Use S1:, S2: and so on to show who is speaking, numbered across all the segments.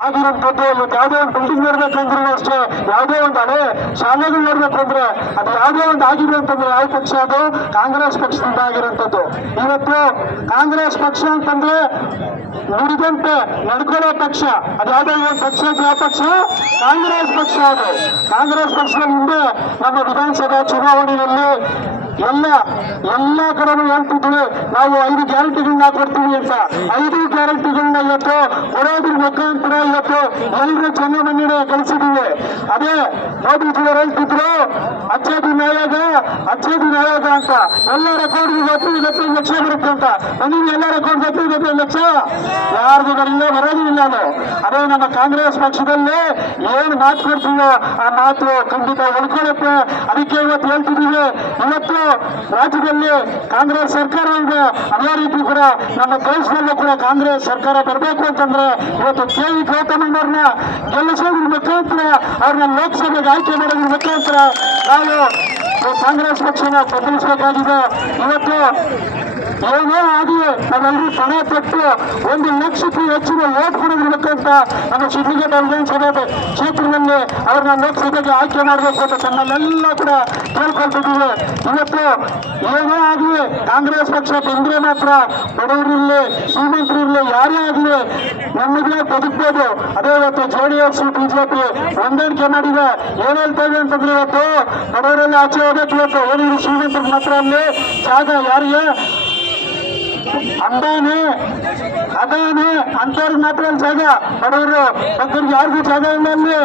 S1: ಆಗಿರುವಂತದ್ದು ಇವತ್ತು ಯಾವುದೇ ಒಂದು ಬಿಲ್ಡಿಂಗ್ ನೋಡ್ಬೇಕಂದ್ರೂ ಅಷ್ಟೇ, ಯಾವುದೇ ಒಂದು ಹಳೆ ಶಾಲೆಗಳು ನೋಡ್ಬೇಕಂದ್ರೆ ಅದು ಯಾವುದೇ ಒಂದು ಆಗಿದೆ ಅಂತಂದ್ರೆ ಯಾವ ಪಕ್ಷ ಅದು? ಕಾಂಗ್ರೆಸ್ ಪಕ್ಷದಿಂದ ಆಗಿರುವಂತದ್ದು ಇವತ್ತು ಕಾಂಗ್ರೆಸ್ ಪಕ್ಷ ಅಂತಂದ್ರೆ ನುಡಿದಂತೆ ನಡ್ಕೊಳ್ಳೋ ಪಕ್ಷ. ಅದು ಯಾವುದೇ ಪಕ್ಷ ಯಾವ ಪಕ್ಷ ಕಾಂಗ್ರೆಸ್ ಪಕ್ಷ ಅದು. ಕಾಂಗ್ರೆಸ್ ಪಕ್ಷದ ಮುಂದೆ ನಮ್ಮ ವಿಧಾನಸಭಾ ಚುನಾವಣೆಯಲ್ಲಿ ಎಲ್ಲ ಎಲ್ಲ ಕಡೆನು ಹೇಳ್ತಿದ್ದೀವಿ ನಾವು ಐದು ಗ್ಯಾರಂಟಿಗಳನ್ನ ಕೊಡ್ತೀವಿ ಅಂತ. ಐದು ಗ್ಯಾರಂಟಿಗಳನ್ನ ಇವತ್ತು ಕೊಡೋದ್ರ ಮುಖಾಂತರ ಇವತ್ತು ಎಲ್ಲರೂ ಜನಮನ್ನಣೆ ಕಳಿಸಿದ್ದೀವಿ. ಅದೇ ಮೋದಿಜಿಯವರು ಹೇಳ್ತಿದ್ರು ಅಚ್ಚೇ ನ್ಯಾಯಾಗ ಆಯೋಗ ನ್ಯಾಯಾಗ ಅಂತ. ಎಲ್ಲ ರೆಕಾರ್ಡ್ ಹತ್ತು ಇವತ್ತು ಲಕ್ಷ ಬರುತ್ತೆ ಅಂತ. ನನಗೆ ಎಲ್ಲ ರೆಕಾರ್ಡ್ ಹತ್ತು ಹತ್ತು ಲಕ್ಷ. ಯಾರಿಗೂ ಬರಲಿಲ್ಲ ಬರೋದಿಲ್ಲ ಅದು ನಮ್ಮ ಕಾಂಗ್ರೆಸ್ ಪಕ್ಷದಲ್ಲಿ ಏನು ಮಾತು ಕೊಡ್ತೀವೋ ಆ ಮಾತು ಖಂಡಿತ ಉಳ್ಕೊಳ್ಳುತ್ತೆ ಅದಕ್ಕೆ ಇವತ್ತು ಹೇಳ್ತಿದ್ದೀವಿ. ಇವತ್ತು ರಾಜ್ಯದಲ್ಲಿ ಕಾಂಗ್ರೆಸ್ ಸರ್ಕಾರ ಇದೆ. ಅದೇ ರೀತಿ ಕೂಡ ನಮ್ಮ ದೇಶದಲ್ಲೂ ಕೂಡ ಕಾಂಗ್ರೆಸ್ ಸರ್ಕಾರ ಬರಬೇಕು ಅಂತಂದ್ರೆ ಇವತ್ತು ಕೆ ವಿ ಗೌತಮಣ್ಣವ್ರನ್ನ ಗೆಲ್ಲಿಸೋದ್ರ ಮುಖಾಂತರ ಅವ್ರನ್ನ ಲೋಕಸಭೆಗೆ ಆಯ್ಕೆ ಮಾಡೋದ್ರ ಮುಖಾಂತರ ನಾವು ಕಾಂಗ್ರೆಸ್ ಪಕ್ಷನ ಪ್ರಕಟಿಸಬೇಕಾಗಿದೆ ಇವತ್ತು ಏನೇ ಆಗಿ ನಾವೆಲ್ಲರೂ ಪಣ ಪಟ್ಟು ಒಂದು ಲಕ್ಷಕ್ಕೂ ಹೆಚ್ಚಿನ ಓಟ್ ಕೊಡೋದ್ರ ಅಂತ ನಮ್ಮ ಸಿದ್ಧಗಂಗಾ ವಿಧಾನಸಭೆ ಕ್ಷೇತ್ರದಲ್ಲಿ ಅವ್ರನ್ನ ಲೋಕಸಭೆಗೆ ಆಯ್ಕೆ ಮಾಡಬೇಕು ಅಂತ ತಮ್ಮಲ್ಲೆಲ್ಲ ಕೂಡ ಕೇಳ್ಕೊಳ್ತಿದ್ದೀವಿ. ಇವತ್ತು ಏನೇ ಆಗಲಿ ಕಾಂಗ್ರೆಸ್ ಪಕ್ಷ ಬಂದ್ರೆ ಮಾತ್ರ ಬಡವರಿರಲಿ ಶ್ರೀಮಂತರಿರಲಿ ಯಾರೇ ಆಗಲಿ ನಮಗೆ ಬದುಕ್ಬೋದು. ಅದೇ ಇವತ್ತು ಜೆ ಡಿ ಎಸ್ ಬಿಜೆಪಿ ಹೊಂದಾಣಿಕೆ ಮಾಡಿದೆ. ಏನ್ ಹೇಳ್ತಾ ಇದೆ ಅಂತಂದ್ರೆ ಇವತ್ತು ಬಡವರೆಲ್ಲ ಆಚೆ ಇವತ್ತು ಏನಿದ್ರು ಶ್ರೀಮಂತರ ಮಾತ್ರ ಅಲ್ಲಿ. ಜಾಗ ಯಾರಿಗೆ? ಅಂಬಾನಿ, ಅದಾನೆ ಅಂತವ್ರಿಗೆ ಮಾತ್ರ ಅಲ್ಲಿ ಜಾಗ. ಬಡವರು ಯಾರಿಗೂ ಜಾಗ ಇಲ್ಲ ಅಲ್ಲಿ.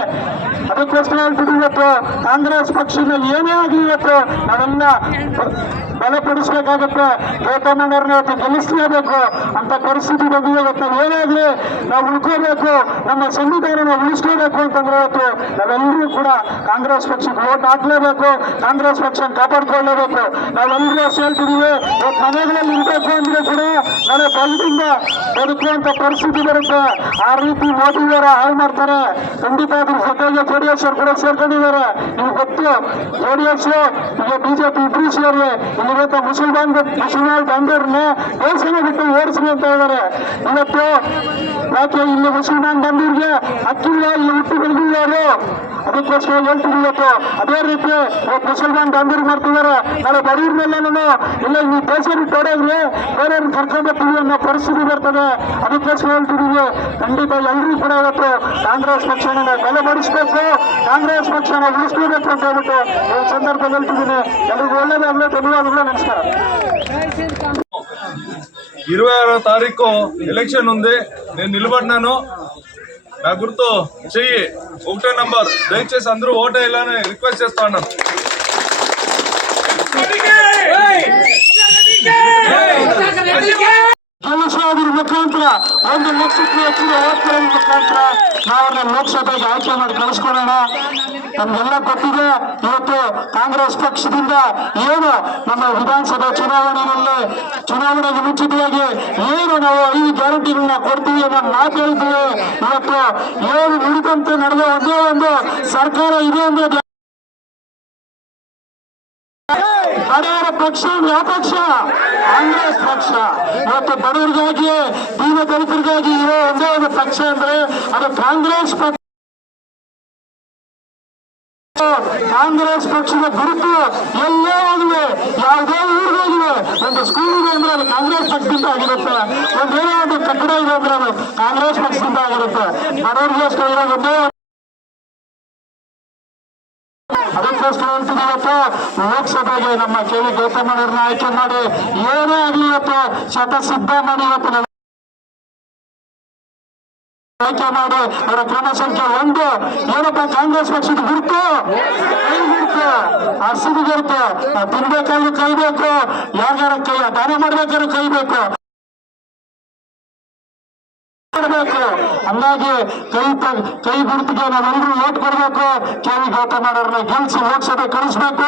S1: ಅದಕ್ಕೋಸ್ಕರ ಹೇಳ್ಬಿಟ್ಟು ಇವತ್ತು. ಕಾಂಗ್ರೆಸ್ ಪಕ್ಷದ ಏನೇ ಆಗಲಿ ಇವತ್ತು, ನಾವೆಲ್ಲ ಬಲಪಡಿಸ್ಬೇಕಾಗತ್ತೆ. ಗೌತಮಣ್ಣವ್ರನ್ನ ಇವತ್ತು ಗೆಲ್ಲಿಸಲೇಬೇಕು ಅಂತ ಪರಿಸ್ಥಿತಿ ಬಂದು ಇವತ್ತು. ನಾವು ಏನೇ ಆಗಲಿ, ನಾವು ಉಳ್ಕೋಬೇಕು. ನಮ್ಮ ಸಂವಿಧಾನ ಉಳಿಸ್ಕೋಬೇಕು ಅಂತಂದ್ರೆ ಇವತ್ತು ನಾವೆಲ್ಲರೂ ಕೂಡ ಕಾಂಗ್ರೆಸ್ ಪಕ್ಷಕ್ಕೆ ವೋಟ್ ಹಾಕ್ಲೇಬೇಕು. ಕಾಂಗ್ರೆಸ್ ಪಕ್ಷ ಕಾಪಾಡ್ಕೊಳ್ಳೇಬೇಕು. ನಾವೆಲ್ಲರೂ ಹೇಳ್ತಿದೀವಿ ಇವತ್ತು ಮನೆಗಳಲ್ಲಿ ಇರಬೇಕು ಅಂದ್ರೆ ಕೂಡ ನಾಳೆ ಬಲದಿಂದ ಬದುಕುವಂತ ಪರಿಸ್ಥಿತಿ ಬರುತ್ತೆ. ಆ ರೀತಿ ಮೋದಿಯವರ ಹಾಳು ಮಾಡ್ತಾರೆ. ಖಂಡಿತ ಅದ್ರ ಜೊತೆಗೆ ಜೆ ಡಿ ಎಸ್ ಅವರು ಕೂಡ ಸೇರ್ಕೊಂಡಿದ್ದಾರೆ. ನಿಮ್ಗೆ ಗೊತ್ತು, ಜೆಡಿಎಸ್ ಈಗ ಬಿಜೆಪಿ ಇಬ್ರು ಸೇರಿ ಇಲ್ಲಿವತ್ತು ಮುಸಲ್ಮಾನ್ ಮುಸಲ್ಮಾನ್ ಬಂದವ್ರನ್ನ ದೇಶನ ಬಿಟ್ಟು ಓಡಿಸಿ ಅಂತ ಇದ್ದಾರೆ ಇವತ್ತು ಯಾಕೆ ಇಲ್ಲಿ ಮುಸಲ್ಮಾನ್ ಬಂದವ್ರಿಗೆ ಅಕ್ಕಿಲ್ಲ ಇಲ್ಲಿ ಹುಟ್ಟು ಬೆಳೆದಿದ್ದಾರೆ ಅದಕ್ಕೋಸ್ಕರ ಹೇಳ್ತೀವಿ ಇವತ್ತು. ಅದೇ ರೀತಿ ಮುಸಲ್ಮಾನ್ ಬಂದೂರು ಮಾಡ್ತಿದ್ದಾರೆ. ನಾಳೆ ಬಡವ್ರ ನಾನು ಇಲ್ಲ, ಈ ದೇಶ ಬಿಟ್ಟು ಓಡೋದ್ರೆ ಬೇರೆಯವ್ರನ್ನ ಕರ್ಕೊಂಡು ಬರ್ತೀವಿ ಅನ್ನೋ ಪರಿಸ್ಥಿತಿ ಬರ್ತದೆ. ಅದಕ್ಕೋಸ್ಕರ ಹೇಳ್ತಿದ್ದೀವಿ ಖಂಡಿತ ಎಲ್ಲರೂ ಕೂಡ ಇವತ್ತು ಕಾಂಗ್ರೆಸ್ ಪಕ್ಷನ ಬಲಪಡಿಸಬೇಕು ಕ್ಷೇತ್ರದಲ್ಲಿ ಕಾಂಗ್ರೆಸ್ ಪಕ್ಷನ ಉಳಿಸ್ಕೋಬೇಕು ಅಂತ ಹೇಳ್ಬಿಟ್ಟು ಈ ಸಂದರ್ಭದಲ್ಲಿ ಹೇಳ್ತಿದ್ದೀನಿ ಎಲ್ಲರಿಗೂ ಒಳ್ಳೇದಾಗಲಿ ಧನ್ಯವಾದಗಳು ನಮಸ್ಕಾರ
S2: ఇరవై ఆరో తారీఖు ఎలక్షన్ ఉంది నేను నిలబడినాను నా గుర్తు చెయ్యి ఒకటో నంబర్ దయచేసి అందరూ ఓటేయాలని రిక్వెస్ట్ చేస్తా ఉన్నాను
S1: ಗೆಲ್ಲಿಸೋದ್ರ ಮುಖಾಂತರ ಒಂದು ಲಕ್ಷಕ್ಕೆ ಹೆಚ್ಚಿನ ಓಟ್ಗಳ ಮುಖಾಂತರ ನಾವನ್ನ ಲೋಕಸಭೆಗೆ ಆಯ್ಕೆ ಮಾಡಿ ಕಳಿಸ್ಕೊಳ್ಳೋಣ ನಮ್ಗೆಲ್ಲ ಗೊತ್ತಿದೆ, ಇವತ್ತು ಕಾಂಗ್ರೆಸ್ ಪಕ್ಷದಿಂದ ಏನು ನಮ್ಮ ವಿಧಾನಸಭಾ ಚುನಾವಣೆಯಲ್ಲಿ ಚುನಾವಣೆಗೆ ಮುಂಚಿತವಾಗಿ ಏನು ನಾವು ಈ ಗ್ಯಾರಂಟಿಗಳನ್ನ ಕೊಡ್ತೀವಿ ಅನ್ನೋ ಮಾತು ಹೇಳಿದ್ದೀವಿ ಇವತ್ತು ಏನು ನುಡಿದಂತೆ ನಡೆದ ಒಂದೇ ಒಂದು ಸರ್ಕಾರ ಇದೆ ಅಂದ್ರೆ ಬಡವರ ಪಕ್ಷ ಯಾವ ಪಕ್ಷ ಕಾಂಗ್ರೆಸ್ ಪಕ್ಷ. ಇವತ್ತು ಬಡವರಿಗಾಗಿ, ದೀನ ದಲಿತರಿಗಾಗಿ ಇರೋ ಒಂದೇ ಒಂದು ಪಕ್ಷ ಅಂದ್ರೆ ಅದು ಕಾಂಗ್ರೆಸ್ ಪಕ್ಷ. ಕಾಂಗ್ರೆಸ್ ಪಕ್ಷದ ಗುರುತು ಎಲ್ಲೇ ಹೋಗಿವೆ ಯಾವುದೇ ಊರಿಗೆ ಒಂದು ಸ್ಕೂಲ್ ಇದೆ ಅಂದ್ರೆ ಅದು ಕಾಂಗ್ರೆಸ್ ಪಕ್ಷದಿಂದ ಆಗಿರುತ್ತೆ. ಒಂದೇನೋ ಒಂದು ಕಟ್ಟಡ ಇದೆ ಅಂದ್ರೆ ಅದು ಕಾಂಗ್ರೆಸ್ ಪಕ್ಷದಿಂದ ಆಗಿರುತ್ತೆ. ಬಡವರಿಗೋಸ್ಕರ ಇರೋದು. ಒಂದೇ ಒಂದು ಅದಕ್ಕೋಸ್ಕರ ಅಂತಿದ್ದೀವಪ್ಪ ಲೋಕಸಭೆಗೆ ನಮ್ಮ ಕೆ ವಿ ಗೌತಮಣ್ಣವ್ರನ್ನ ಆಯ್ಕೆ ಮಾಡಿ ಏನೇ ಆಗಲಿ ಶತ ಸಿದ್ಧ ಮಾಡಿ ಇವತ್ತು ನಾವು ಆಯ್ಕೆ ಮಾಡಿ ಅವರ ಕ್ರಮ ಸಂಖ್ಯೆ ಒಂದು. ಏನಪ್ಪ, ಕಾಂಗ್ರೆಸ್ ಪಕ್ಷದ ಗುರುತು ಗುರುತು ಹಸಿರು ಗುರುತು ತಿನ್ಬೇಕಾದ್ರೂ ಕೈಬೇಕು. ಯಾರ್ಯಾರ ಕೈ ದಾನ ಮಾಡ್ಬೇಕಾದ್ರೂ ಕೈಬೇಕು. ಹಂಗಾಗಿ ಕೈ ಕೈ ಗುರುತಿಗೆ ನಾವೆಲ್ಲರೂ ಓಟ್ ಕೊಡಬೇಕು. ಕೆ ವಿ ಗೌತಮ್ ಅವ್ರನ್ನ ಗೆಲ್ಸಿ ಲೋಕಸಭೆ ಕಳಿಸ್ಬೇಕು.